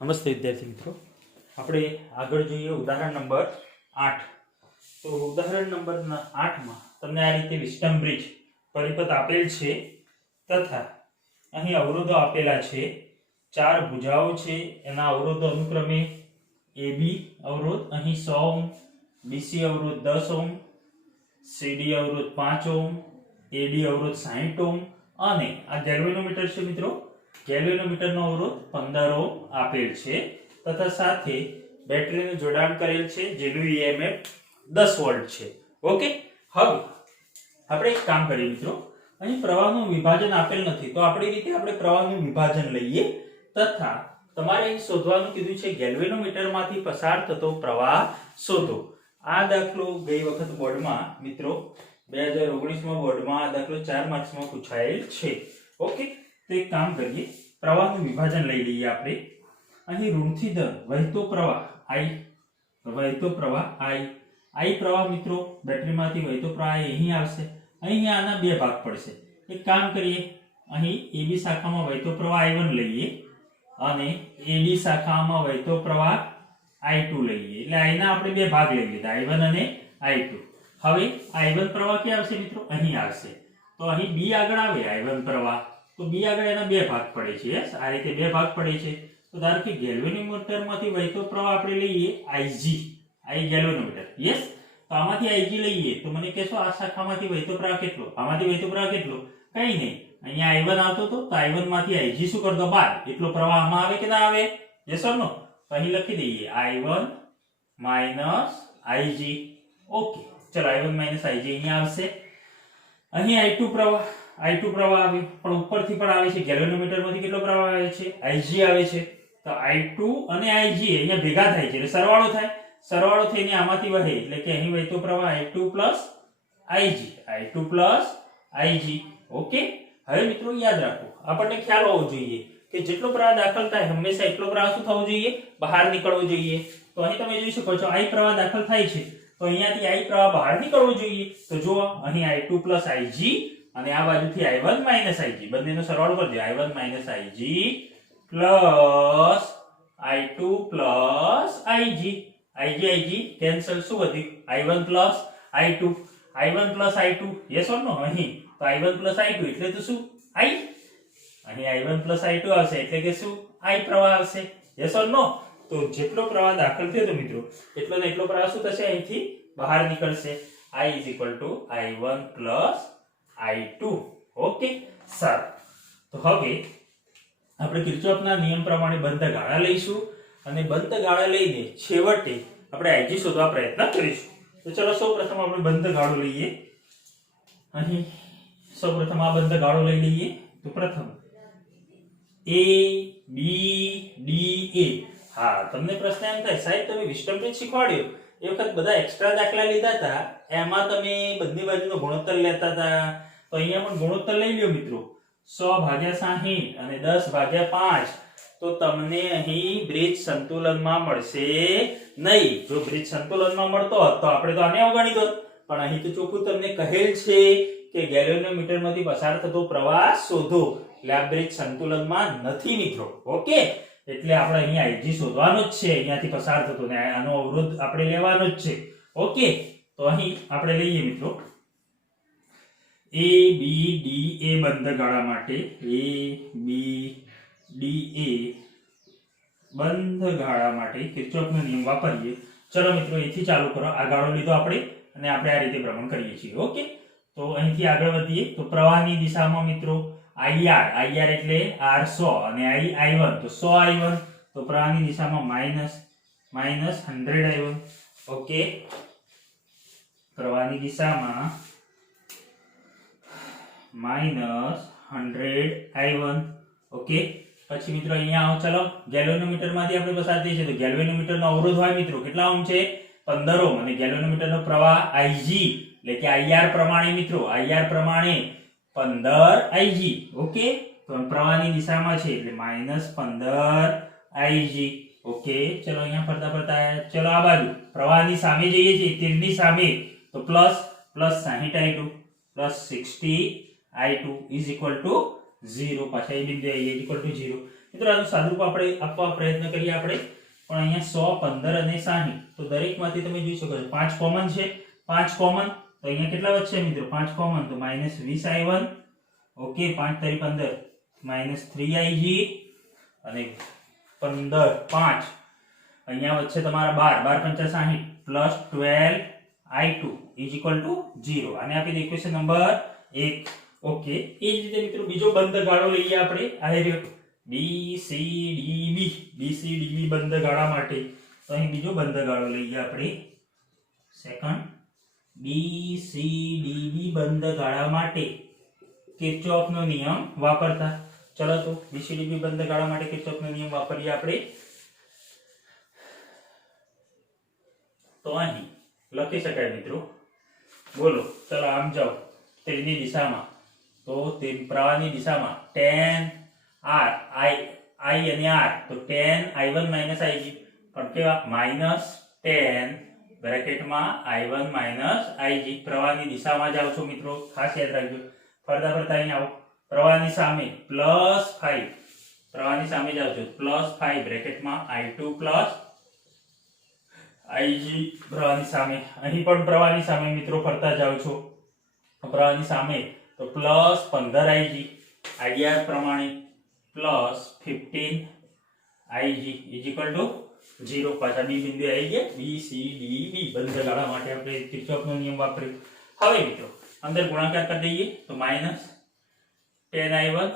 નમસ્તે વિદ્યાર્થી મિત્રો, આપણે આગળ જોઈએ ઉદાહરણ નંબર 8. તો ઉદાહરણ નંબર 8 માં તમને આ રીતે વિસ્ટમ બ્રિજ પરિપથ આપેલ છે તથા અહીં અવરોધો આપેલા છે. ચાર ભુજાઓ છે, એના અવરોધો અનુક્રમે AB અવરોધ અહીં 100 ઓહ્મ, BC અવરોધ 10 ઓહ્મ, CD અવરોધ 5 ઓહ્મ, AD અવરોધ 60 ઓહ્મ અને આ ગેલ્વેનોમીટર છે મિત્રો. ગેલ્વેનોમીટરનો અવરોધ 15 ઓહ્મ આપેલ છે તથા સાથે બેટરીનું જોડાણ કરેલ છે જેનું EMF 10 વોલ્ટ છે. ઓકે, હવે આપણે એક કામ કરીએ મિત્રો, અહીં પ્રવાહનું વિભાજન આપેલ નથી તો આપણી રીતે આપણે પ્રવાહનું વિભાજન લઈએ તથા તમારે અહીં શોધવાનું કીધું છે ગેલ્વેનોમીટરમાંથી પસાર થતો પ્રવાહ શોધો. આ દાખલો ગઈ વખત બોર્ડમાં મિત્રો 2019 માં બોર્ડમાં આ દાખલો 4 માર્ક્સમાં પૂછાયેલ છે. ઓકે, તો એક કામ કરીએ, પ્રવાહનું વિભાજન લઈ લઈએ આપણે. અહીં ઋણથી ધન વહેતો પ્રવાહ I પ્રવાહ મિત્રો બેટરીમાંથી વહેતો પ્રવાહ અહીં આવશે. અહીં આના બે ભાગ પડશે. એક કામ કરીએ, અહીં AB શાખામાં વહેતો પ્રવાહ I1 લઈએ અને AD શાખામાં વહેતો પ્રવાહ I2 લઈએ. એટલે I ના આપણે બે ભાગ લઈ લીધા, I1 અને I2. હવે I1 પ્રવાહ ક્યાં આવશે મિત્રો? અહીં આવશે. તો અહીં B આગળ આવે I1 પ્રવાહ, તો B આગળ એના બે ભાગ પડે છે. યસ, આ રીતે બે ભાગ પડે છે. તો ધારો કે ગેલ્વેનોમીટરમાંથી વહેતો પ્રવાહ આપણે લઈએ IG, I ગેલ્વેનોમીટર. યસ, તો આમાંથી IG લઈએ તો મને કહેશો આ શાખામાંથી વહેતો પ્રવાહ કેટલો? આમાંથી વહેતો પ્રવાહ કેટલો? કંઈ નહીં, અહીંયા I1 આવતો તો I1 માંથી IG શું કર દો? 12. એટલો પ્રવાહ આમાં આવે કે ના આવે? યસ ઓર નો? તો અહીં લખી દઈએ I1 - IG. ઓકે, ચલો I1 - IG અહીંયા આવશે. અહીં I2 પ્રવાહ આવે પણ ઉપરથી પણ આવે છે. ગેલ્વેનોમીટરમાંથી કેટલો પ્રવાહ આવે છે? IG આવે છે. તો I2 અને IG અહીંયા ભેગા થાય છે એટલે સરવાળો થાય. સરવાળો થઈને આમાંથી વહે એટલે કે અહીં વહેતો પ્રવાહ I2 + IG. ઓકે, હવે મિત્રો યાદ રાખો, આપણને ખ્યાલ હોવો જોઈએ કે જેટલો પ્રવાહ દાખલ થાય હંમેશા એટલો પ્રવાહ શું થવો જોઈએ? બહાર નીકળવો જોઈએ. તો અહીં તમે જોઈ શકો છો I પ્રવાહ દાખલ થાય છે તો અહીંયાથી I પ્રવાહ બહાર નીકળવો જોઈએ. તો જુઓ, અહીં I2 + IG અને આ બાજુથી I1 - IG, બંનેનો સરવાળો કરી દો. I1 - IG + I2 + IG. IG cancel, શું વધ્યું? I1 + I2. I1 + I2, yes or નો? અહીં તો I1 + I2 એટલે તો શું? I. અહીં I1 + I2 આવશે એટલે કે શું? I પ્રવાહ આવશે. યસ ઓર નો? તો જેટલો પ્રવાહ દાખલ થયો તો મિત્રો એટલો ને એટલો પ્રવાહ શું થશે? અહીંથી બહાર નીકળશે. I = I1 + I2. ઓકે, સારું. તો હવે આપણે કિર્ચોફના નિયમ પ્રમાણે બંધ ગાળા લઈશું અને બંધ ગાળા લઈને છેવટે આપણે IG શોધવા પ્રયત્ન કરીશું. તો ચલો સૌપ્રથમ આપણે બંધ ગાળો લઈએ. અહીં સૌપ્રથમ આ બંધ ગાળો લઈ લઈએ. તો પ્રથમ A B D A. હા, તમને પ્રશ્ન એમ થાય સાહેબ તમે વિસ્ટમ બ્રિજ શીખવાડ્યો એ વખત બધા એક્સ્ટ્રા દાખલા લીધા હતા, એમાં તમે બંને બાજુનો ગુણોત્તર લેતા હતા. તો અહીંયા પણ ગુણોત્તર લઈ લ્યો મિત્રો. 100/60 અને 10/5. તો તમને અહીં બ્રિજ સંતુલનમાં મળશે નહીં. જો બ્રિજ સંતુલનમાં મળતો હોત તો આપણે તો આને અવગણી દોત, પણ અહીં તો ચોખ્ખું તમને કહેલ છે કે ગેલ્વેનોમીટરમાંથી પસાર થતો પ્રવાહ શોધો. એટલે આ બ્રિજ સંતુલનમાં નથી મિત્રો. ઓકે, એટલે આપણે અહીંયા IG શોધવાનો જ છે, અહીંયાથી પસાર થતો ને આનો અવરોધ આપણે લેવાનો જ છે. ઓકે, તો અહીં આપણે લઈએ મિત્રો A B D A બંધ ગાળા માટે. A B D A બંધ ગાળા માટે કિર્ચોફનો નિયમ વાપરીએ. ચલો મિત્રો, અહીંથી ચાલુ કરો. આ ગાળો લીધો આપણે અને આપણે આ રીતે ભ્રમણ કરીએ છીએ. ઓકે, તો અહીંથી આગળ વધીએ તો પ્રવાહની દિશામાં મિત્રો IR એટલે R 100 અને I1 તો 100 I1. તો પ્રવાહની દિશામાં -100 I1. ઓકે, પ્રવાહની દિશામાં -100 I1. ઓકે, પછી મિત્રો અહીંયા આવો. ચલો, ગેલ્વેનોમીટરમાંથી આપણે પસાર થઈએ છીએ તો ગેલ્વેનોમીટરનો અવરોધ હોય મિત્રો કેટલા ઓહ્મ છે? 15 ઓહ્મ. અને ગેલ્વેનોમીટરનો પ્રવાહ IG એટલે કે IR પ્રમાણે મિત્રો, IR પ્રમાણે 15 IG. ઓકે, તો પ્રવાહની દિશામાં છે એટલે -15 IG. ઓકે, ચલો અહીંયા ફરતા ચલો આ બાજુ પ્રવાહની સામે જઈએ છીએ, તીરની સામે. તો +60 I2 +60 I2 = 0. પાછા એ બિંદુ I = 0. મિત્રો આનું સાદુરૂપ આપણે આપવા પ્રયત્ન કરીએ આપણે, પણ અહીંયા 100, 15 અને 60 તો દરેકમાંથી તમે જોઈ શકો છો 5 કોમન છે, 5 કોમન તો અહીંયા કેટલા વધશે મિત્રો? 5 કોમન તો -20i1, ઓકે 5 તારી 15 -3ig અને 15 5 અહીંયા વચ્ચે તમારા 12 12 × 5 = 12i2 = 0. આને આપી દે ઇક્વેશન નંબર 1. ઓકે, એ જ રીતે મિત્રો બીજો બંધ ગાળો લઈએ આપણે. આ રહ્યો BCDB બંધ ગાળા માટે તો અહીં બીજો બંધ ગાળો લઈએ આપણે. સેકન્ડ BCDB બંધ ગાળા માટે કિર્ચોફનો નિયમ વાપરતા. ચલો તો BCDB બંધ ગાળા માટે કિર્ચોફનો નિયમ વાપરીએ આપણે. તો અહીં લખી શકાય મિત્રો, બોલો ચલો આમ જાઓ તેની દિશામાં, તો તે પ્રવાહની દિશામાં tan r i અને r તો tan i1 - ig પણ કેવા -tan બ્રેકેટમાં i1 - ig પ્રવાહની દિશામાં જાવ છો મિત્રો, ખાસ યાદ રાખજો. ફરતા ફરતા અહીં આવો, પ્રવાહની સામે +5 પ્રવાહની સામે જાવ છો +5 બ્રેકેટમાં i2 ig પ્રવાહની સામે. અહીં પણ પ્રવાહની સામે મિત્રો ફરતા જાવ છો પ્રવાહની સામે તો +15ig આઈડિયા પ્રમાણે +15ig = 0. પાછા બી બિંદુ આવી ગયા. BCDB બંધ ગાળા માટે આપણે કિર્ચોફનો નિયમ વાપર્યો. હવે મિત્રો અંદર ગુણાકાર કરી દઈએ તો -10i1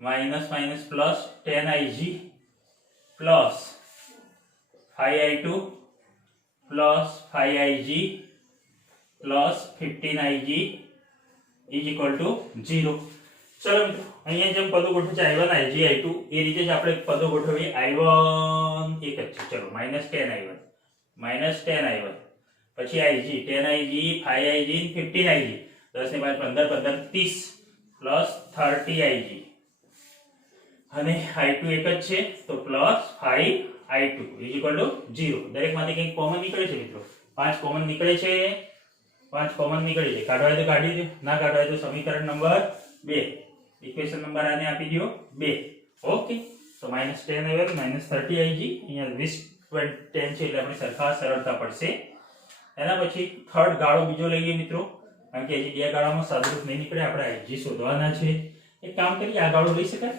+10ig +5i2 +5ig +15ig = 0. ચલો મિત્રો અહીંયા જેમ પદો ગોઠવે છે i1 ig i2 એ રીતે જ આપણે પદો ગોઠવીએ. i1 એક જ છે, ચલો -10i1 પછી ig 10ig 5ig 15ig 10 ને 5 15 15 30 +30ig અને i2 એક જ છે તો +5i2 = 0. દરેકમાંથી કંઈક કોમન નીકળે છે મિત્રો, 5 કોમન નીકળે છે, 5 કોમન નીકળે છે. કાઢવાય તો કાઢી દો, ના કાઢવાય તો સમીકરણ નંબર 2 ઇક્વેશન નંબર આને આપી દો 2. ઓકે, તો -10i1 -30ig અહીંયા 20 10 છે એટલે આપણે સરળતા પડશે. એના પછી થર્ડ ગાળો બીજો લઈએ મિત્રો, કારણ કે હજી બે ગાળામાં સાદુરૂપ નહીં નીકળે, આપણે ig શોધવાના છે. એક કામ કરીએ, આ ગાળો લઈ શકાય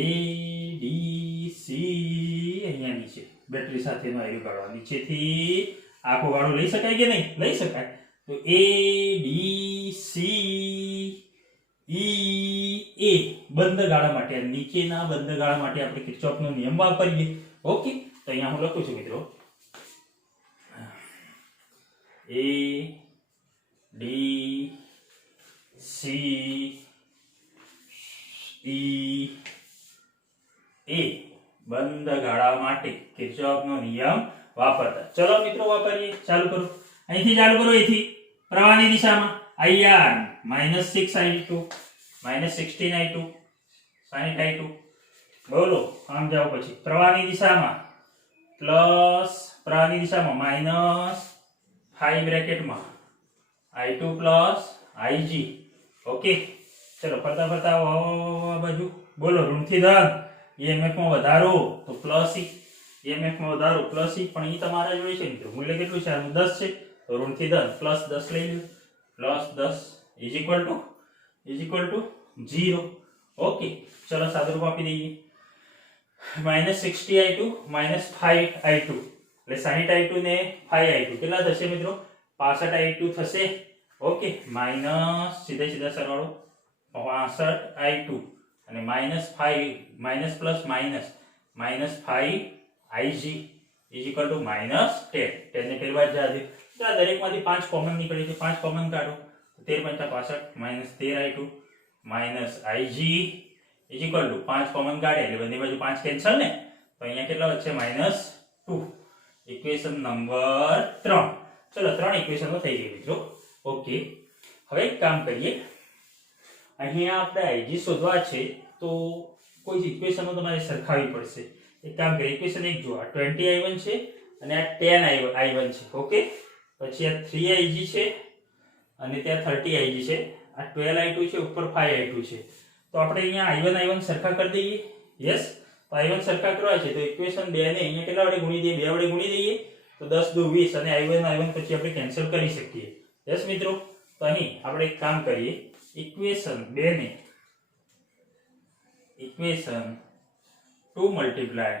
ADC અહીંયા નીચે બેટરી સાથેનો આયુ ગાળો નીચેથી આખો ગાળો લઈ શકાય કે નહીં? લઈ શકાય. તો ADC EA બંધ ગાળા માટે, નીચેના બંધ ગાળા માટે આપણે કિર્ચોફનો નિયમ વાપરીએ. ઓકે, તો અહીંયા હું લખું છું મિત્રો ADC EA બંધ ગાળા માટે કિર્ચોફનો નિયમ વાપરતા. ચલો મિત્રો વાપરીએ. ચાલુ કરો, અહીંથી ચાલુ કરો. અહીંથી પ્રવાહની દિશામાં IR -6i2 -16i2 60i2 બોલો આમ જાઓ. પછી પ્રવાહની દિશામાં -5 બ્રેકેટમાં i2 +ig. ઓકે, ચલો ફરતા ફરતા આ બાજુ બોલો ઋણથી ધન. EMF માં વધારો તો +e, EMF માં વધારો +e, પણ એ તમારા જોઈ છે મિત્રો. મૂલ્ય કેટલું છે? આનું 10 છે તો ઋણથી ધન +10 લઈ લો, +10 = 0. ઓકે, ચલો સાદુરૂપ આપી દઈએ. -60i2 -5i2 એટલે 60i2 ને 5i2 કેટલા થશે મિત્રો? 65i2 થશે. ઓકે, સીધે સીધા સરવાળો 65i2 અને -5 -5ig -10 ને પહેલા જ દે. તો આ દરેકમાંથી 5 કોમન નીકળે છે, 5 કોમન કાઢો 13 × 65 -13i2 -ig = 5 કોમન કાઢે એટલે બંને બાજુ 5 કેન્સલ ને, તો અહીંયા કેટલા વધશે? -2. Equation number 3. ચલો 3 ઇક્વેશનો થઈ ગઈ મિત્રો. ઓકે, હવે એક કામ કરીએ, અહીંયા આપણે ig શોધવા છે તો કોઈ ઇક્વેશનો તમારે સરખાવવી પડશે. એક કામ કરીએ, ઇક્વેશન 1 જો આ 20i1 છે અને આ 10i1 છે. ઓકે, પછી આ 3ig છે અને ત્યાં 30ig છે, આ 12i2 છે, ઉપર 5i2 છે. તો આપણે અહીંયા i1 સરખા કરી દઈએ. યસ, તો i1 સરખા કરવા છે તો ઇક્વેશન 2 ને અહીંયા કેટલા વડે ગુણી દઈએ? 2 વડે ગુણી દઈએ તો 10 દુ 20 અને i1 પછી આપણે કેન્સલ કરી શકીએ. યસ મિત્રો, તો અહીં આપણે એક કામ કરીએ, ઇક્વેશન 2 ને ઇક્વેશન 2 મલ્ટીપ્લાય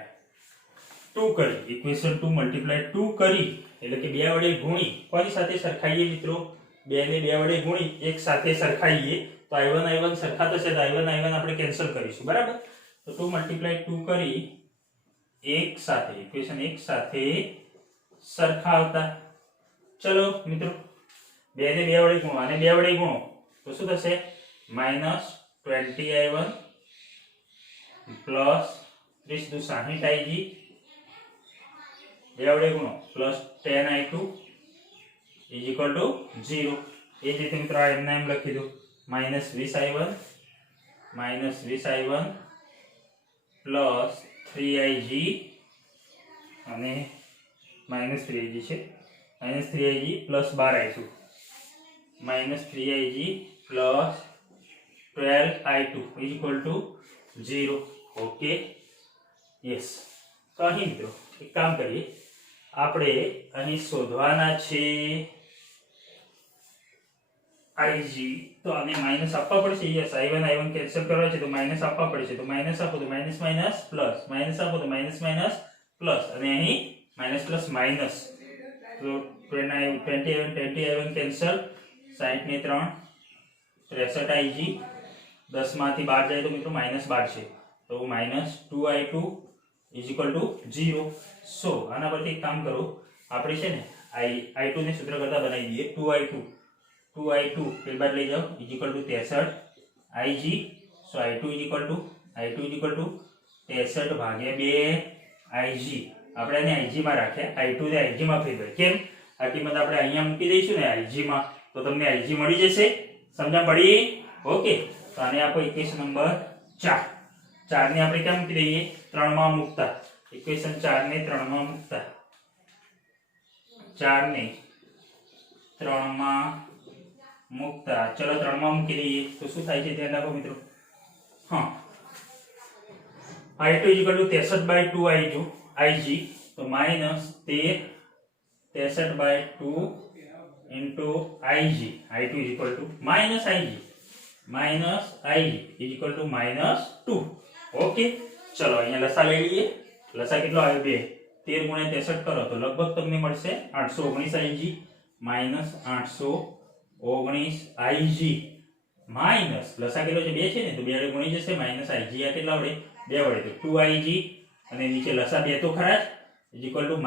2 કરી, ઇક્વેશન 2 મલ્ટીપ્લાય 2 કરી એટલે કે 2 વડે ગુણી કોની સાથે સરખાઈએ મિત્રો? 2 ને 2 વડે ગુણી એક સાથે સરખાઈએ તો i1 સરખા થશે તો i1 આપણે કેન્સલ કરીશું. બરાબર, તો 2 મલ્ટીપ્લાય 2 કરી એક સાથે ઇક્વેશન એક સાથે સરખાવતા. ચલો મિત્રો, 2 ને 2 વડે ગુણો અને 2 વડે ગુણો તો શું થશે? -20i1 પ્લસ 30 દુ 60i, 2 વડે ગુણો plus 10i2 is equal to 0. એ જ રીતે મિત્રો આ એમના એમ લખી દો, -20i1 પ્લસ 3ig અને -3ig છે, -3ig plus 12i2 -3ig plus 12i2 is equal to 0. Okay, yes. તો અહીં મિત્રો એક કામ કરીએ, આપણે અહીં શોધવાના છે ig, તો આને માઈનસ આપવા પડશે. યસ, i1 કેન્સલ કરવા છે તો માઈનસ આપવા પડશે, તો માઈનસ આપો તો માઈનસ માઈનસ પ્લસ, માઈનસ આપો તો માઈનસ માઈનસ પ્લસ, અને અહીં માઈનસ પ્લસ માઈનસ તો 20i1 કેન્સલ, 60 ને 3 63ig, 10 માંથી 12 જાય તો મિત્રો -12 છે તો -2i2 ઇઝ ઇક્વલ ટુ 0. સો આના પરથી એક કામ કરો, આપણે છે ને i2 ને સૂત્ર કરતા બનાવી દઈએ. 2i2 પેલ બાદ લઈ જાઓ is equal to 63ig. So i2 is equal to 63 ભાગ્યા 2ig. આપણે આને ig માં રાખ્યા, i2 ને ig માં ફેરવાય. કેમ? આ કિંમત આપણે અહીંયા મૂકી દઈશું ને ig માં તો તમને ig મળી જશે. સમજણ પડી? ઓકે, તો આને આપો ઇક્વેશન નંબર 4. 4 ને આપણે ક્યાં મૂકી દઈએ? 3 માં મૂકતા. ઇક્વેશન 4 ને 3 માં મૂકતા, 4 ને 3 માં મૂકતા. ચલો 3 માં મૂકી દઈએ તો શું થાય છે ધ્યાન રાખો મિત્રો. હા, i2 63/2 ig તો -13 63/2 into ig, i2 is equal to minus ig is equal to -2. Okay, ચલો અહીંયા લસા લઈ લઈએ. લસા કેટલો આવ્યો? 2. 13 ગુણ્યા 63 કરો તો લગભગ તમને મળશે 819 ig -819 ig માઈનસ લસા કેટલો છે? 2 છે ને તો 2 વડે ગુણી જશે, માઈનસ ig આ કેટલા વડે? 2 વડે તો 2ig અને નીચે લસા 2 તો ખરા જ ઇઝ ઇક્વલ ટુ -2.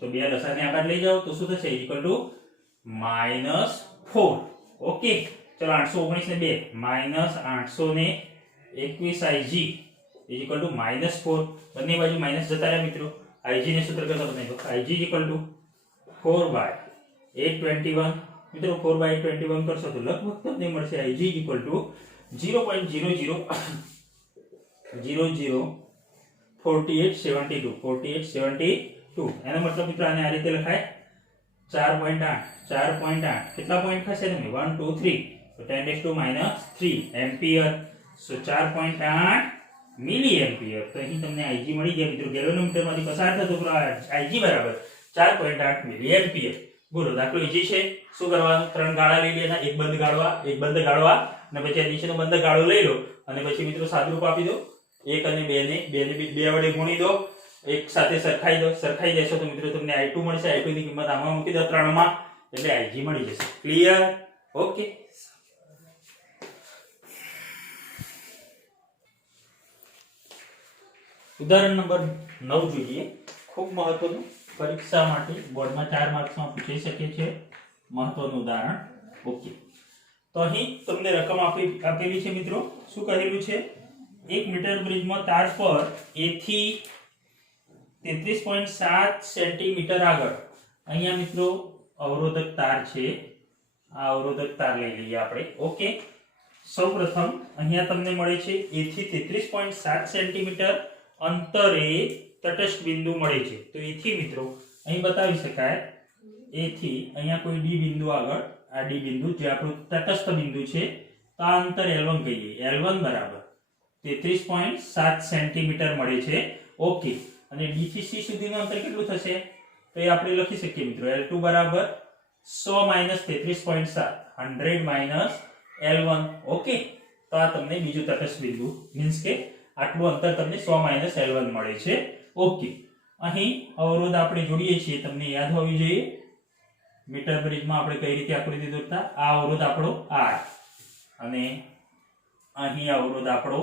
તો 2 લસાને આ બાદ લઈ જાઓ તો શું થશે? Is equal to -4. ઓકે, ચલો 819 ને 2 -821 ig ઇઝ ઇક્વલ ટુ -4. બંને બાજુ માઈનસ જતા રહ્યા મિત્રો. ig ને સૂત્ર કરતા બનાવી દો. ig is equal to 4/821. મિત્રો 4/821 કરશો તો લગભગ તમને મળશે ig ઇઝ ઇક્વલ ટુ 0.004872. એનો મતલબ મિત્રો આને આ રીતે લખાય 4.8 કેટલા પોઈન્ટ થશે તમે? 1 2 3 તો 10⁻³ એમ્પિયર. સો 4.8 મિલી એમ્પિયર. તો અહીં તમને ig મળી ગયા મિત્રો. ગેલોનોમીટરમાંથી પસાર થતો ig બરાબર 4.8 મિલી એમ્પિયર. બોલો દાખલો ઈજી છે. શું કરવાનું? 3 ગાળા લઈ લેના, એક બંધ ગાળવા અને પછી આ નીચેનો બંધ ગાળો લઈ લો અને પછી મિત્રો સાદરૂપ આપી દો. 1 અને 2 ને 2 વડે ગુણી દો, એક સાથે સરખાઈ દેશો તો મિત્રો તમને i2 મળશે. i2 ની કિંમત આમાં મૂકી દો 3 માં એટલે ig મળી જશે. ક્લિયર? ઓકે, ઉદાહરણ નંબર 9 જોઈએ. ખૂબ મહત્વનું, પરીક્ષા માટે બોર્ડમાં 4 માર્ક્સમાં પૂછી શકે છે. મહત્વનું ઉદાહરણ. ઓકે, તો અહીં તમને રકમ આપેલી છે મિત્રો. શું કહેલું છે? 1 મીટર બ્રિજમાં તાર પર a થી 33.7 સેન્ટીમીટર આગળ અહીંયા મિત્રો અવરોધક તાર છે. આ અવરોધક તાર લઈ લઈએ આપણે. ઓકે, સૌપ્રથમ અહીંયા તમને મળે છે a થી 33.7 સેન્ટીમીટર અંતરે તટસ્થ બિંદુ મળે છે. તો a થી મિત્રો અહીં બતાવી શકાય, a થી અહીંયા કોઈ d બિંદુ આગળ, આ d બિંદુ જે આપણું તટસ્થ બિંદુ છે, તો આ અંતર L1 કહીએ. L1 બરાબર 33.7 સેન્ટીમીટર મળે છે. ઓકે, અને D થી C સુધીનું અંતર કેટલું થશે? તો એ આપણે લખી શકીએ મિત્રો L2 બરાબર 100 - 33.7 100 - L1. ઓકે, તો આ તમને બીજું તટસ્થ બિંદુ મીન્સ કે આટલું અંતર તમને 100 - L1 મળે છે. ઓકે, અહીં અવરોધ આપણે જોડીએ છીએ, તમને યાદ હોવી જોઈએ મીટર બ્રિજમાં આપણે કઈ રીતે આકૃતિ દોરતા. આ અવરોધ આપણો R અને અહીં અવરોધ આપણો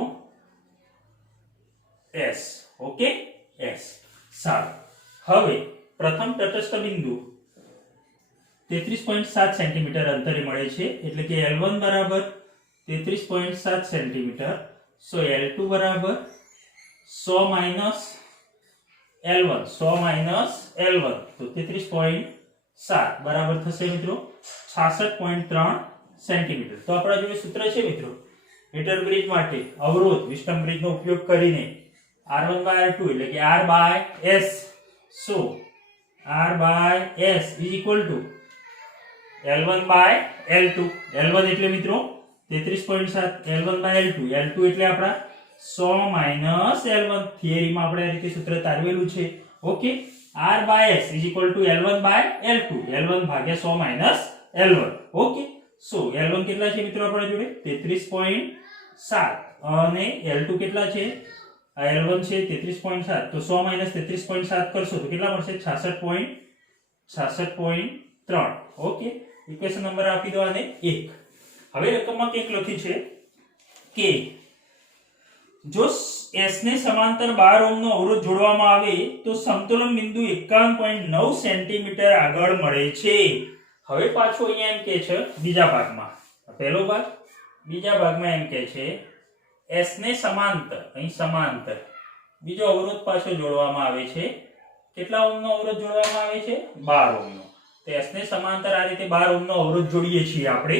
S. Okay, S. સારું, હવે પ્રથમ તટસ્થ બિંદુ 33.7 સેન્ટીમીટર અંતરે મળે છે, એટલે કે L1 બરાબર 33.7 સેન્ટીમીટર. સો L2 બરાબર 100 - L1 તો 33.7 બરાબર થશે મિત્રો 66.3 સેન્ટીમીટર. તો આપણા જોડે સૂત્ર છે મિત્રો મીટર બ્રિજ માટે અવરોધ વિસ્ટમ બ્રિજનો ઉપયોગ કરીને R1/R2 એટલે કે R/S. So R/S is equal to L1/L2. L1 એટલે મિત્રો 33.7, L1/L2. L2 એટલે આપણા 100 - L1. થિયરીમાં આપણે આ રીતે સૂત્ર તારવેલું છે. Okay, R/S is equal to L1/L2. L1 ભાગ્યા 100 - L1. ઓકે, સો L1 કેટલા છે મિત્રો આપણા જોડે 33.7 અને L2 કેટલા છે? આ L1 છે 33.7, તો 100 - 33.7 કરશો તો કેટલા મળશે? 66.3. ઓકે, ઇક્વેશન નંબર આપી દો આને 1. હવે રકમમાં કંઈક લખ્યું છે કે જો S ને સમાંતર 12 ઓહ્મનો અવરોધ જોડવામાં આવે તો સમતોલન બિંદુ 51.9 સેન્ટીમીટર આગળ મળે છે. હવે પાછું અહીંયા એમ કહે છે બીજા ભાગમાં, પહેલો ભાગ, બીજા ભાગમાં એમ કહે છે S ને સમાંતર, અહીં સમાંતર બીજો અવરોધ પાછો જોડવામાં આવે છે. કેટલા ઓહ્મનો અવરોધ જોડવામાં આવે છે? 12 ઓહ્મનો. તો S ને સમાંતર આ રીતે 12 ઓહ્મનો અવરોધ જોડીએ છીએ આપણે,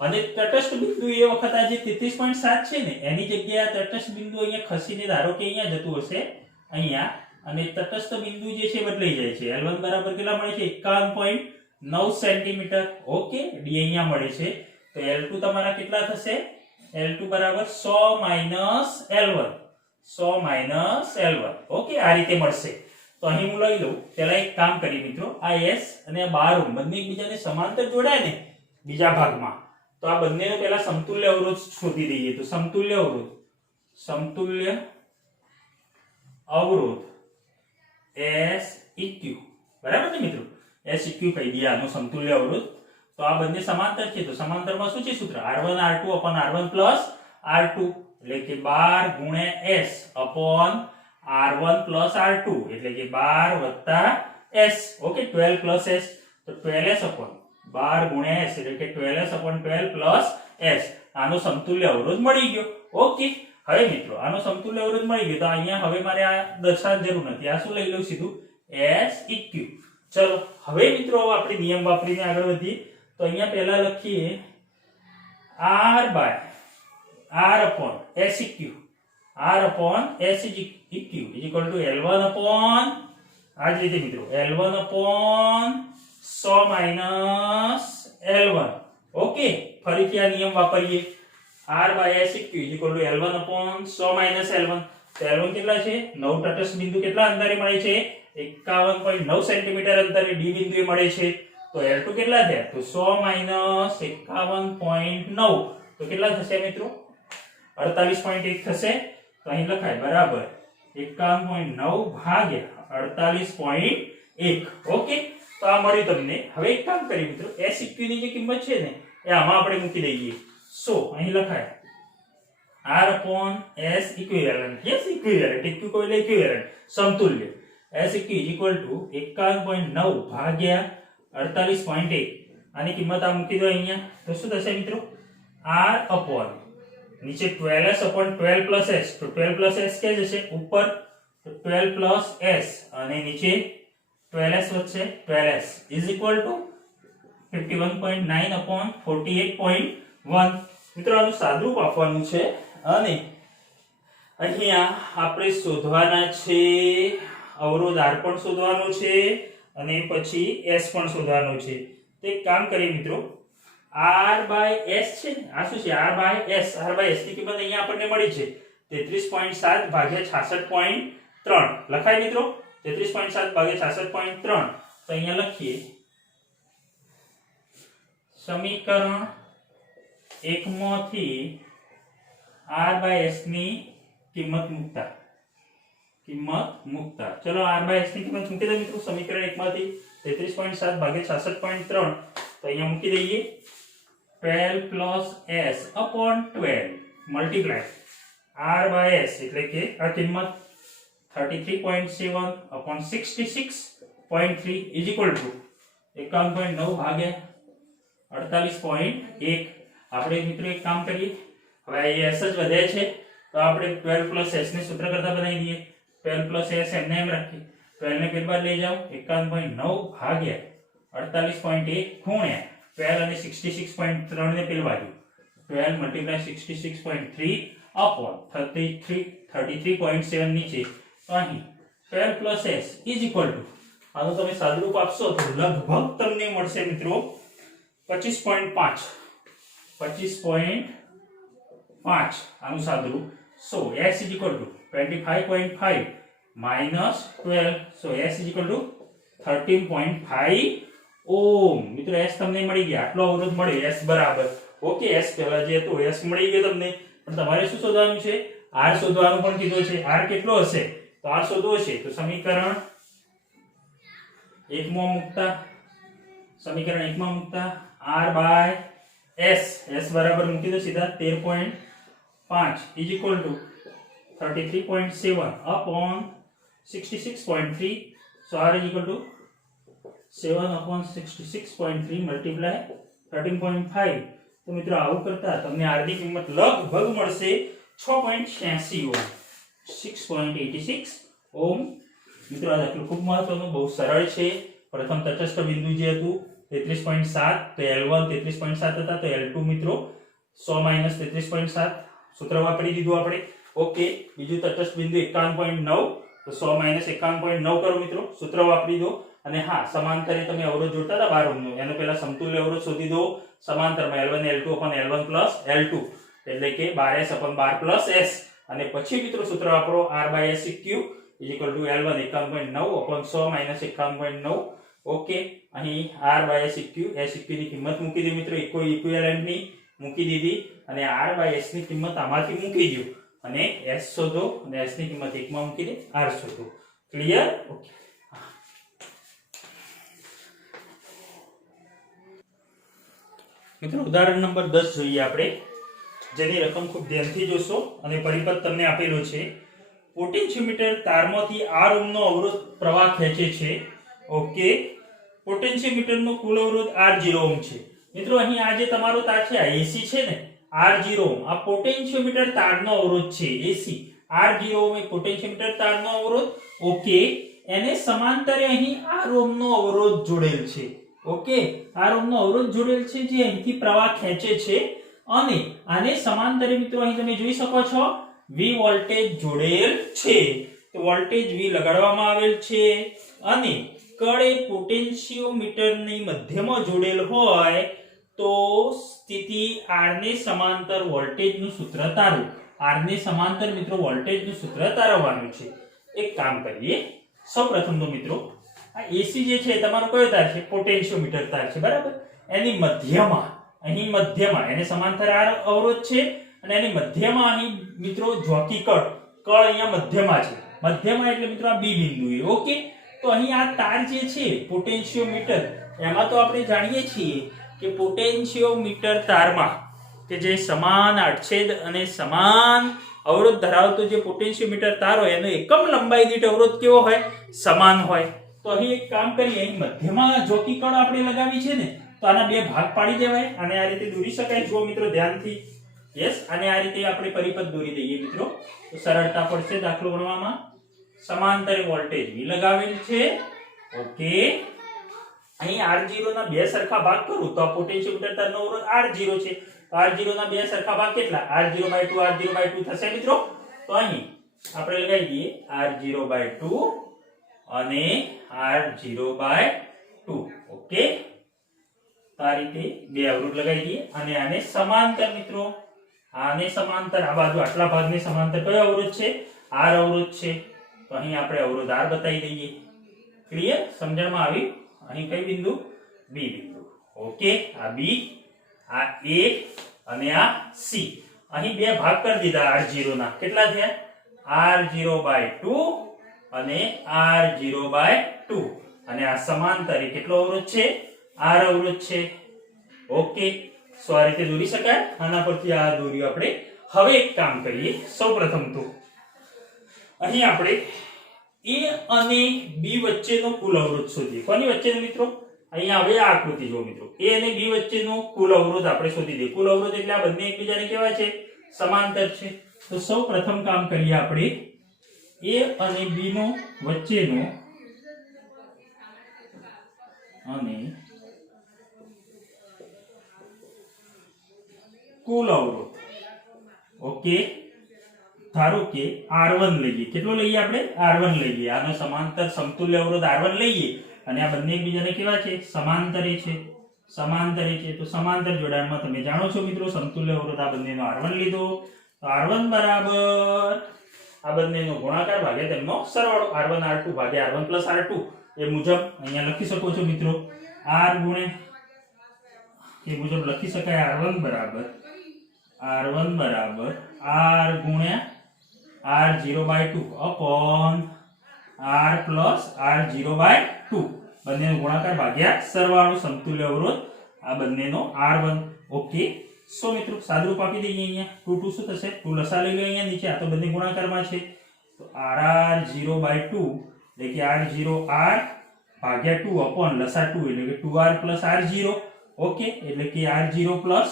અને તટસ્થ બિંદુ એ વખત આ જે 33.7 છે ને એની જગ્યાએ આ તટસ્થ બિંદુ અહીંયા ખસીને ધારો કે અહીંયા જતું હશે, અહીંયા, અને તટસ્થ બિંદુ જે છે બદલાઈ જાય છે. L1 બરાબર કેટલા મળે છે? 51.9 સેન્ટીમીટર. ઓકે, D અહીંયા મળે છે. તો L2 તમારા કેટલા થશે? L2 બરાબર 100 - L1. 100 - L1. ઓકે, આ રીતે મળશે. તો અહીં હું લઈ લઉં. પહેલા એક કામ કરીએ મિત્રો, આ S અને આ 12 ઓહ્મ બંને એકબીજાને સમાંતર જોડાય ને બીજા ભાગમાં, તો આ બંનેનો પહેલા સમતુલ્ય અવરોધ શોધી દઈએ. તો સમતુલ્ય અવરોધ SEQ, બરાબર ને મિત્રો? SEQ કહી દઈએ આનો સમતુલ્ય અવરોધ. તો આ બંને સમાંતર છે, તો સમાંતરમાં શું છે સૂત્ર? R1 R2 upon R1 plus R2, એટલે કે 12 ગુણ્યા S upon R1 plus R2, એટલે કે 12 + S. ઓકે, 12 plus S, તો 12S upon 12 ગુણ્યા S એટલે કે 12S upon 12 plus S. આનો સમતુલ્ય અવરોધ મળી ગયો. ઓકે, હવે મિત્રો આનો સમતુલ્ય અવરોધ મળી ગયો, તો અહીંયા હવે મારે આ દર્શાવવાની જરૂર નથી, આ શું લઈ લઉં સીધું SEQ. ચલો હવે મિત્રો આપણે નિયમ વાપરીને આગળ વધીએ. તો અહીંયા પહેલા લખીએ R upon SEQ. R upon SEQ is equal to L1 upon, આ જ રીતે મિત્રો L1 upon 100 - L1. ઓકે, ફરીથી આ નિયમ વાપરીએ. R/SEQ is equal to L1 upon 100 - L1. તો L1 કેટલા છે? 9 તટસ્થ બિંદુ કેટલા અંતરે મળે છે? 51.9 સેન્ટીમીટર અંતરે D બિંદુએ મળે છે. તો L2 કેટલા થયા? તો 100 - 51.9, તો કેટલા થશે મિત્રો? 48.1 થશે. તો અહીં લખાય બરાબર 51.9 ભાગ્યા 48.1. ઓકે, તો આ મળ્યું તમને. હવે એક કામ કરીએ મિત્રો, SEQ ની જે કિંમત છે ને એ આમાં આપણે મૂકી દઈએ. સો અહીં લખાય R upon S equivalent. Yes, equivalent. EQ એટલે equivalent, સમતુલ્ય. SEQ is equal to 51.9 ભાગ્યા 48.1. આની કિંમત આ મૂકી દો અહીંયા, તો શું થશે મિત્રો? R upon નીચે 12S upon 12 plus S, તો 12 plus S કે જશે ઉપર, તો 12 plus S અને નીચે 12S વચ્ચે 12S is equal to 51.9 upon 48.1. મિત્રો આનું સાદુરૂપ આપવાનું છે, અને અહીંયા આપણે શોધવાના છે અવરોધ R પણ શોધવાનો છે અને પછી S પણ શોધવાનો છે. તો એક કામ કરીએ મિત્રો, R/S છે ને, આ શું છે? R/S. ની કિંમત અહીંયા આપણને મળી છે 33.7 ભાગ્યા 66.3 લખાય મિત્રો 33.7 ભાગ્યા 66.3 તો અહીંયા લખીએ સમીકરણ 1 માંથી r/s ની કિંમત મૂકતા ચલો r/s ની કિંમત મૂકી દે મિત્રો સમીકરણ 1 માંથી 33.7 ભાગ્યા 66.3 તો અહીંયા મૂકી દઈએ 12 plus s upon 12 multiply r/s એટલે કે આ કિંમત 33.7 upon 66.3 is equal to 51.9 ભાગ્યા 48.1 આપણે મિત્રો એક કામ કરીએ હવે એ s જ વધે છે તો આપણે 12 plus s ને સૂત્ર કરતા બનાવી દઈએ 12 plus s એમને એમ રાખીએ 12 ને પેલી બાજુ લઈ જાઓ 51.9 ભાગ્યા 48.1 ગુણ્યા 12 અને 66.3 ને પેલી બાજુ 12 multiply 66.3 upon 33.7 નીચે અહીં 12 plus s is equal to આનું તમે સાદુરૂપ આપશો તો લગભગ તમને મળશે મિત્રો 25.5 આનું સાદુરૂપ so s is equal to 25.5 minus 12 so s is equal to 13.5 ઓમ મિત્રો s તમને મળી ગયા આટલો અવરોધ મળે s બરાબર ઓકે s પહેલા જે હતું s મળી ગયો તમને પણ તમારે શું શોધવાનું છે r શોધવાનું પણ કીધું છે r કેટલો હશે તો r શોધવો છે તો સમીકરણ 1 માં મૂકતા r/s s બરાબર મૂકી દો સીધા 13.5 is equal to 33.7 upon 66.3 so r is equal to 7 upon 66.3 multiply 13.5 તો મિત્રો આવું કરતા તમને r ની કિંમત લગભગ મળશે 6.86 ઓમ 6.86 ઓમ મિત્રો આ દાખલો ખૂબ મહત્વનો બહુ સરળ છે પ્રથમ તટસ્થ બિંદુ જે હતું 33.7 તો L1 33.7 હતા તો L2 મિત્રો 100 - 33.7 સૂત્ર વાપરી દીધું આપણે ઓકે બીજું તટસ્થ બિંદુ 51.9 તો 100 - 51.9 કરો મિત્રો સૂત્ર વાપરી દો અને હા સમાંતરે તમે અવરોધ જોડતા હતા 12 ઓહ્મનો એનો પહેલા સમતુલ્ય અવરોધ શોધી દો સમાંતરમાં L1 L2 L1 L2 એટલે કે 12s/12 s અને પછી મિત્રો સૂત્ર વાપરો r/s q L1 51.9 100 - 51.9 ઓકે અહીં r/s ની કિંમત મૂકી દે મિત્રો ઇક્વિવેલન્ટ ની મૂકી દીધી અને r/s ની કિંમત આમાંથી મૂકી દો અને s શોધો અને s ની કિંમત 1 માં મૂકી દે r શોધો ક્લિયર ઓકે મિત્રો ઉદાહરણ નંબર 10 જોઈએ આપણે જેની રકમ ખૂબ ધ્યાનથી જોશો અને પરિપથ તમને આપેલો છે પોટેન્શિયોમીટર તારમાંથી r ઓહ્મનો અવરોધ પ્રવાહ ખેંચે છે ઓકે પોટેન્શિયોમીટરનો કુલ અવરોધ r0 ઓહ્મ છે મિત્રો અહીં આ જે તમારો તાર છે આ AC છે ને r0 ઓહ્મ આ પોટેન્શિયોમીટર તારનો અવરોધ છે AC r0 ઓહ્મ એ પોટેન્શિયોમીટર તારનો અવરોધ ઓકે એને સમાંતરે અહીં r ઓહ્મનો અવરોધ જોડેલ છે ઓકે r ઓહ્મનો અવરોધ જોડેલ છે જે અહીંથી પ્રવાહ ખેંચે છે અને આને સમાંતરે મિત્રો અહીં તમે જોઈ શકો છો V વોલ્ટેજ જોડેલ છે તો વોલ્ટેજ V લગાડવામાં આવેલ છે અને કળ એ પોટેન્શિયોમીટરની મધ્યમાં જોડેલ હોય તો સ્થિતિ r ને સમાંતર વોલ્ટેજનું સૂત્ર તારો r ને સમાંતર મિત્રો વોલ્ટેજનું સૂત્ર તારવવાનું છે એક કામ કરીએ સૌપ્રથમ તો મિત્રો આ AC જે છે તમારો કયો તાર છે પોટેન્શિયોમીટર તાર છે બરાબર એની મધ્યમાં અહીં મધ્યમાં એને સમાંતર r અવરોધ છે અને એની મધ્યમાં અહીં મિત્રો જોકી કળ અહીંયા મધ્યમાં છે મધ્યમાં એટલે મિત્રો આ B બિંદુએ ઓકે તો અહીં આ તાર જે છે પોટેન્શિયોમીટર એમાં તો આપણે જાણીએ છીએ કે પોટેન્શિયોમીટર તારમાં કે જે સમાન આડછેદ અને સમાન અવરોધ ધરાવતો જે પોટેન્શિયોમીટર તાર હોય એનો એકમ લંબાઈ દીઠ અવરોધ કેવો હોય સમાન હોય તો અહીં એક કામ કરીએ અહીં મધ્યમાં જોકી કળ આપણે લગાવી છે ને તો આના બે ભાગ પાડી દેવાય અને આ રીતે દોરી શકાય જો મિત્રો ધ્યાનથી યસ અને આ રીતે આપણે પરિપથ દોરી દઈએ મિત્રો તો સરળતા પડશે દાખલો ગણવામાં સમાંતરે વોલ્ટેજ V લગાવેલ છે ઓકે અહીં R0 ના બે સરખા ભાગ કરું તો આ પોટેન્શિયોમીટર તારનો અવરોધ R0 છે તો R0 ના બે સરખા ભાગ કેટલા R0/2 થશે મિત્રો તો અહીં આપણે લગાવી દઈએ R0/2 અને R0/2 ઓકે તો આ રીતે બે અવરોધ લગાવી દઈએ અને આને સમાંતર મિત્રો આને સમાંતર આ બાજુ આટલા ભાગને સમાંતર કયો અવરોધ છે? R અવરોધ છે. તો અહીં આપણે અવરોધ R બતાવી દઈએ. ક્લિયર? સમજણમાં આવ્યું? અહીં કઈ બિંદુ? B બિંદુ. ઓકે, આ B, આ A અને આ C. અહીં બે ભાગ કરી દીધા R0 ના. કેટલા થયા? R0/2 અને R0/2. અને આ સમાંતર કેટલો અવરોધ છે? R અવરોધ છે. ઓકે, સો આ રીતે દોરી શકાય. આના પરથી આ દોર્યું આપણે. હવે એક કામ કરીએ. સૌપ્રથમ તો અહીં આપણે A અને B વચ્ચેનો કુલ અવરોધ શોધીએ. કોની વચ્ચેનો મિત્રો? અહીંયા હવે આ આકૃતિ જો મિત્રો. A અને B વચ્ચેનો કુલ અવરોધ આપણે શોધી દઈએ. કુલ અવરોધ એટલે આ બંને એકબીજાને કેવા છે? સમાંતર છે. તો સૌપ્રથમ કામ કરીએ આપણે A અને B નો વચ્ચેનો અને કુલ અવરોધ. ઓકે, ધારો કે R1 લઈએ. કેટલો લઈએ આપણે? R1 લઈએ. આનો સમાંતર સમતુલ્ય અવરોધ R1 લઈએ અને આ બંને એકબીજાને કેવા છે? સમાંતરે છે. સમાંતરે છે. તો સમાંતર જોડાણમાં તમે જાણો છો મિત્રો, સમતુલ્ય અવરોધ આ બંનેનો R1 લીધો. તો R1 બરાબર આ બંનેનો ગુણાકાર ભાગ્યા તેમનો સરવાળો. R1 R2 ભાગ્યા R1 plus R2 એ મુજબ અહીંયા લખી શકો છો મિત્રો. R ગુણ્યા એ મુજબ લખી શકાય. R1 બરાબર R ગુણ્યા R0/2 upon R plus R0/2 બંનેનો ગુણાકાર ભાગ્યા સરવાળો. સમતુલ્ય અવરોધ આ બંનેનો R1. ઓકે, સો મિત્રો સાદરૂપ આપી દઈએ. અહીંયા 2 2 શું થશે? 2 લસા લઈ લો અહીંયા નીચે. આ તો બંને ગુણાકારમાં છે. તો R0/2 એટલે કે R0R ભાગ્યા 2 upon લસા 2 એટલે કે 2R plus R0. ઓકે, એટલે કે R0 plus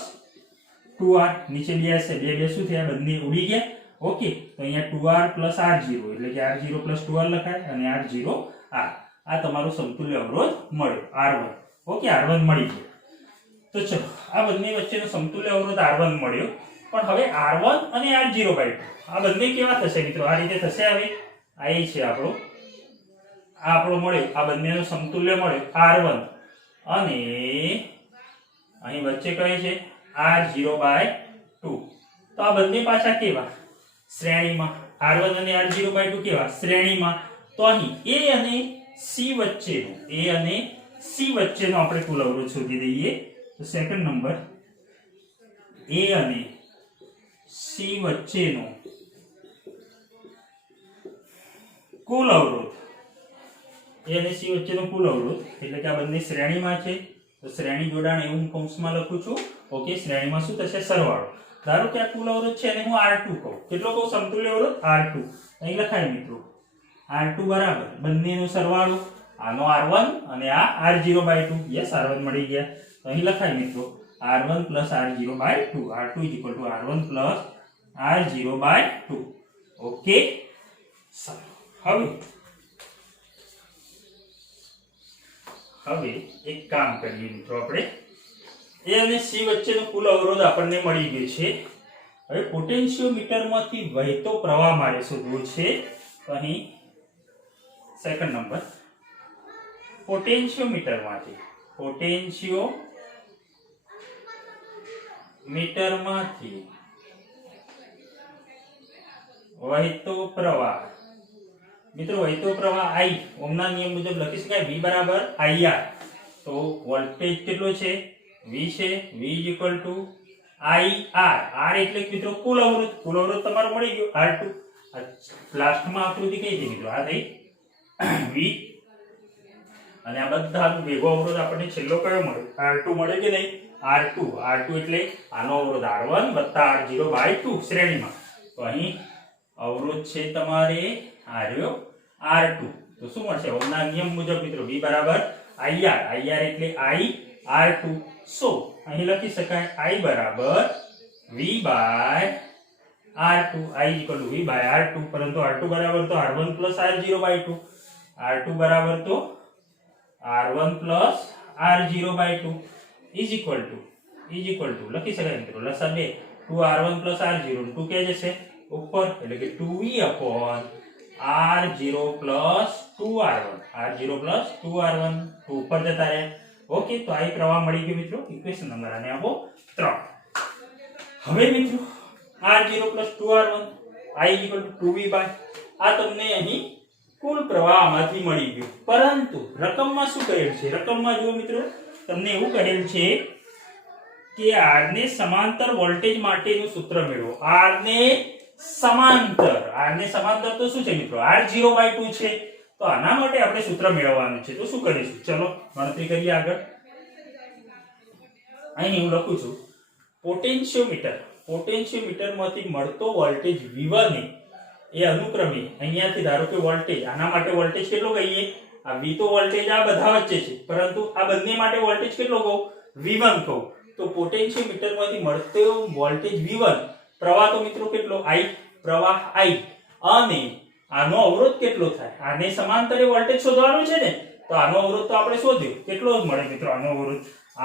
2R. નીચે બે હશે, બે શું થયા? બંને ઉડી ગયા. ઓકે, તો અહીંયા 2R plus R0 એટલે કે R0 plus 2R લખાય અને R0R. આ તમારો સમતુલ્ય અવરોધ મળ્યો R1. ઓકે, R1 મળી ગયો. તો ચલો, આ બંને વચ્ચેનો સમતુલ્ય અવરોધ R1 મળ્યો. પણ હવે R1 અને R0/2 આ બંને કેવા થશે મિત્રો? આ રીતે થશે. હવે આ એ છે આપણો, આ આપણો મળ્યો, આ બંનેનો સમતુલ્ય મળ્યો R1 અને અહીં વચ્ચે કહે છે R0/2. તો આ બંને પાછા કેવા? શ્રેણીમાં. R1 અને R0/2 કેવા? શ્રેણીમાં. તો અહીં A અને C વચ્ચેનો આપણે કુલ અવરોધ શોધી દઈએ. તો સેકન્ડ નંબર, A અને C વચ્ચેનો કુલ અવરોધ. A અને C વચ્ચેનો કુલ અવરોધ એટલે કે આ બંને શ્રેણીમાં છે. તો શ્રેણી જોડાણ એવું હું કૌંસમાં લખું છું. ઓકે, શ્રેણીમાં શું થશે? સરવાળો. ધારો કે આ કુલ અવરોધ છે અને હું R2 કહું. કેટલો કહું? સમતુલ્ય અવરોધ R2. અહીં લખાય મિત્રો R2 બરાબર બંનેનો સરવાળો. આનો R1 અને આ R0/2. યસ, R1 મળી ગયા. તો અહીં લખાય મિત્રો R1 plus R0/2. R2 is equal to R1 plus R0/2. Okay, હવે એક કામ કરીએ મિત્રો. આપણે A અને C વચ્ચેનો કુલ અવરોધ આપણને મળી ગયો છે. હવે પોટેન્શિયોમીટરમાંથી વહેતો પ્રવાહ મારે શોધવો છે. તો અહીં સેકન્ડ નંબર, પોટેન્શિયોમીટરમાંથી વહેતો પ્રવાહ. મિત્રો વહેતો પ્રવાહ I ઓહમના નિયમ મુજબ લખી શકાય V બરાબર IR. તો વોલ્ટેજ કેટલો છે? V છે. V is equal to IR. R એટલે મિત્રો કુલ અવરોધ. કુલ અવરોધ તમારો મળી ગયો R2. લાસ્ટમાં આકૃતિ કઈ હતી મિત્રો? આ થઈ V અને આ બધાનો ભેગો અવરોધ આપણને છેલ્લો કયો મળ્યો? R2 મળે કે નહીં? R2 એટલે આનો અવરોધ R1 વત્તા R0/2 શ્રેણીમાં. તો અહીં અવરોધ છે તમારે આર્યો R2. તો શું મળશે? ઓહમના નિયમ મુજબ મિત્રો V બરાબર IR. IR એટલે I R2. સો અહીં લખી શકાય I બરાબર V by R2. I is equal to V by R2. પરંતુ R2 બરાબર તો R1 plus R0/2. R2 બરાબર તો R1 plus R0/2 is equal to લખી શકાય મિત્રો લસા 2 2R1 plus R0. 2 ક્યાં જશે? ઉપર. એટલે કે 2V upon R0 plus 2R1. R0 plus 2R1 તો ઉપર જતા રહ્યા. ઓકે, તો આ પ્રવાહ મળી ગયો મિત્રો. ઇક્વેશન નંબર આને આપો 3. હવે મિત્રો R0 plus 2R1 I equal to 2V by આ તમને અહીં કુલ પ્રવાહ આમાંથી મળી ગયો. પરંતુ રકમમાં શું કહેલ છે? રકમમાં જુઓ મિત્રો, તમને એવું કહેલ છે કે R ને સમાંતર વોલ્ટેજ માટેનું સૂત્ર મેળવો. R ને સમાંતર તો શું છે મિત્રો? R0 by 2 છે. તો આના માટે આપણે સૂત્ર મેળવવાનું છે. તો શું કરીશું? ચલો ગણતરી કરીએ આગળ. અહીં હું લખું છું પોટેન્શિયોમીટરમાંથી મળતો વોલ્ટેજ V1 એ અનુક્રમે અહીંયાથી ધારો કે વોલ્ટેજ, આના માટે વોલ્ટેજ કેટલો કહીએ? આ V તો વોલ્ટેજ આ બધા વચ્ચે છે, પરંતુ આ બંને માટે વોલ્ટેજ કેટલો કહું? V1 કહું. તો પોટેન્શિયોમીટરમાંથી મળતો વોલ્ટેજ V1, પ્રવાહ તો મિત્રો કેટલો? I, પ્રવાહ I, અને આનો અવરોધ કેટલો થાય? આને સમાંતરે વોલ્ટેજ શોધવાનું છે ને, તો આનો અવરોધ તો આપણે શોધ્યો. કેટલો મળે મિત્રો આનો અવરોધ?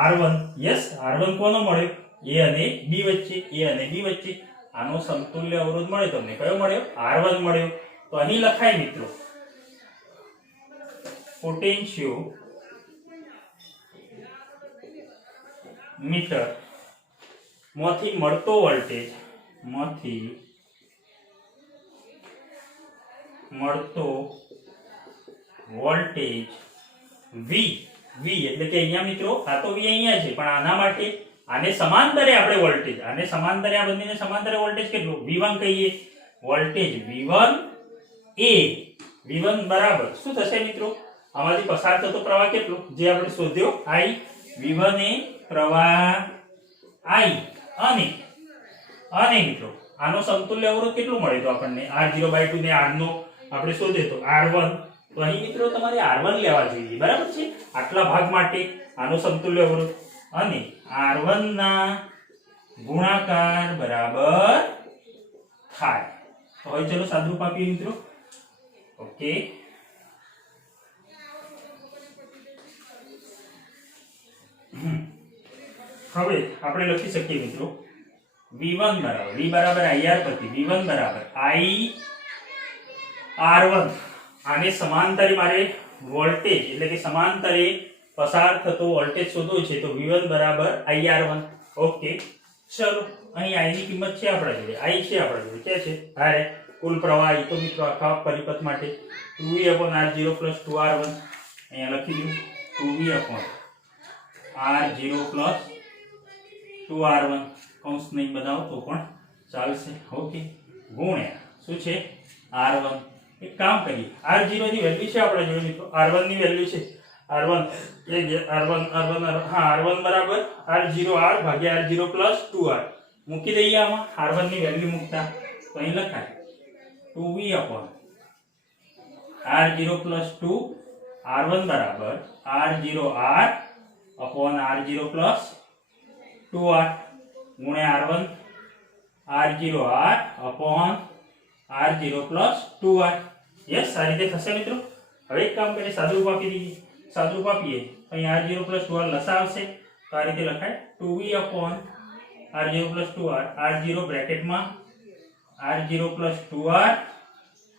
R1. યસ, R1 કોનો મળ્યો? A અને B વચ્ચે. આનો સમતુલ્ય અવરોધ મળે તમને. કયો મળ્યો? R1 મળ્યો. તો અહીં લખાય મિત્રો, પોટેન્શિયોમીટર માંથી મળતો વોલ્ટેજ V એટલે કે અહીંયા મિત્રો આ તો V અહીંયા છે, પણ આના માટે આને સમાંતરે આપણે વોલ્ટેજ, આ બંનેને સમાંતરે વોલ્ટેજ કેટલો? V1 કહીએ. વોલ્ટેજ V1 બરાબર શું થશે મિત્રો? આમાંથી પસાર થતો પ્રવાહ કેટલો? જે આપણે શોધ્યો I. V1 એ પ્રવાહ I, અને મિત્રો આનો સમતુલ્ય અવરોધ કેટલો મળે? તો આપણને R0 by 2 ને R નો આપણે શોધે તો R1. તો અહીં મિત્રો તમારે R1 લેવા જોઈએ, બરાબર છે? આટલા ભાગ માટે આનો સમતુલ્ય અવરોધ અને R1 ના ગુણાકાર બરાબર થાય. તો હવે ચલો સાદુરૂપ આપીએ મિત્રો. ઓકે, હવે આપણે લખી શકીએ મિત્રો V1 બરાબર V બરાબર IR પછી V1 બરાબર I R1. આને સમાંતરે મારે વોલ્ટેજ એટલે કે સમાંતરે પસાર થતો વોલ્ટેજ શોધવો છે, તો V1 બરાબર IR1. ઓકે, ચલો અહીં I ની કિંમત છે આપણા જોડે, I છે આપણા જોડે. ક્યાં છે? અરે કુલ પ્રવાહ તો મિત્રો આખા પરિપથ માટે 2V/R0 plus 2R1 અહીંયા લખી દઉં. 2V/R0 plus 2R1 કૌંસ નહીં બનાવો તો પણ ચાલશે. ઓકે, ગુણ્યા શું છે? R1. એક કામ કરીએ, R0 ની વેલ્યુ છે આપણા જોડે મિત્રો, R1 ની વેલ્યુ છે R1 બરાબર R0R ભાગ્યા R0 plus 2R મૂકી દઈએ. આમાં R1 ની વેલ્યુ મૂકતા તો અહીં લખાય 2V/R0 plus 2 R1 બરાબર R0R R0 plus 2R ગુણ્યા R1 R0R R0 plus 2R. Yes, આ રીતે થશે મિત્રો. હવે એક કામ કરીએ, સાદુરૂપ આપી દઈએ. સાદુરૂપ આપીએ અહીં R0 plus 2R લસા આવશે, તો આ રીતે લખાય 2V/R0 plus 2R. R0 બ્રેકેટમાં R0 plus 2R,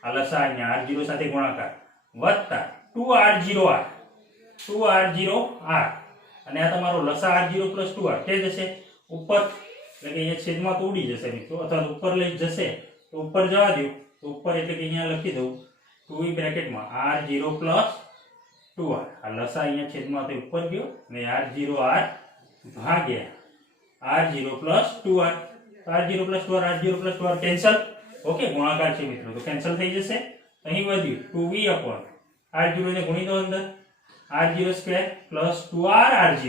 આ લસા અહીંયા R0 સાથે ગુણાકાર વત્તા 2R0R અને આ તમારો લસા R0 plus 2R કે જશે ઉપર, એટલે કે અહીંયા છેદમાં તો ઉડી જશે મિત્રો, અથવા ઉપર લઈ જશે તો ઉપર જવા દો. તો ઉપર એટલે કે અહીંયા લખી દઉં 2V બ્રેકેટમાં R0 plus 2R. આ લસા અહીંયા છેદમાં તો ઉપર ગયો ને R0R ભાગ્યા R0 plus 2R. R0 plus 2R cancel. Okay, ગુણાકાર છે મિત્રો તો કેન્સલ થઈ જશે. અહીં વધ્યું 2V/R0 ને ગુણી દો અંદર, R0 square plus 2R R0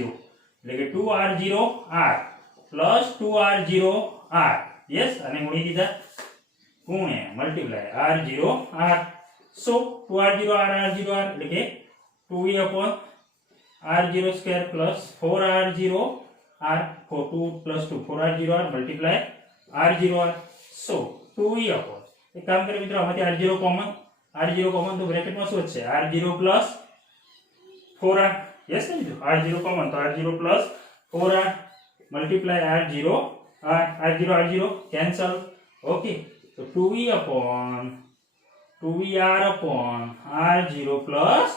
એટલે કે 2R0R plus 2R0R. યસ, અને ગુણી દીધા ગુણ્યા મલ્ટીપ્લાય R0R. સો 2R0R એટલે કે 2V/R0 square plus 4R0R 2 plus 2 4R0R multiply R0R. સો 2V એક કામ કરીએ મિત્રો, આમાંથી R0 કોમન તો બ્રેકેટમાં શું છે? R0 plus 4R. યસ ને મિત્રો, R0 કોમન તો R0 plus 4R multiply R0 cancel. Okay, તો 2VR/R0 plus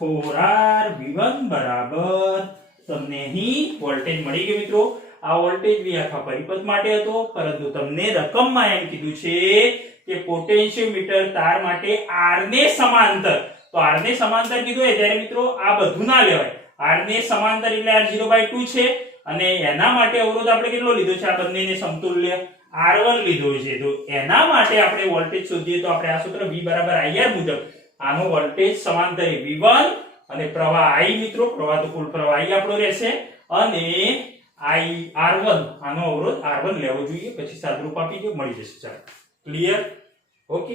4R V1 બરાબર તમને અહીં વોલ્ટેજ મળી ગયો મિત્રો. આ વોલ્ટેજ V આખા પરિપથ માટે હતો, પરંતુ તમને રકમમાં એમ કીધું છે કે પોટેન્શિયોમીટર તાર માટે R ને સમાંતર, તો R ને સમાંતર કીધું હોય ત્યારે મિત્રો આ બધું ના લેવાય. R ને સમાંતર એટલે R 0/2 છે અને એના માટે અવરોધ આપણે કેટલો લીધો છે? આ બંનેને સમતુલ્ય R1 લીધો છે. તો એના માટે આપણે વોલ્ટેજ શોધીએ તો આપણે આ સૂત્ર V = IR મુજબ આનો વોલ્ટેજ સમાંતરે V1 અને પ્રવાહ I મિત્રો, પ્રવાહ તો કુલ પ્રવાહ I આપણો રહેશે અને R1 આનો અવરોધ R1 લેવો જોઈએ. પછી સાદુરૂપ આપી દો, મળી જશે. ચાલો ક્લિયર? ઓકે.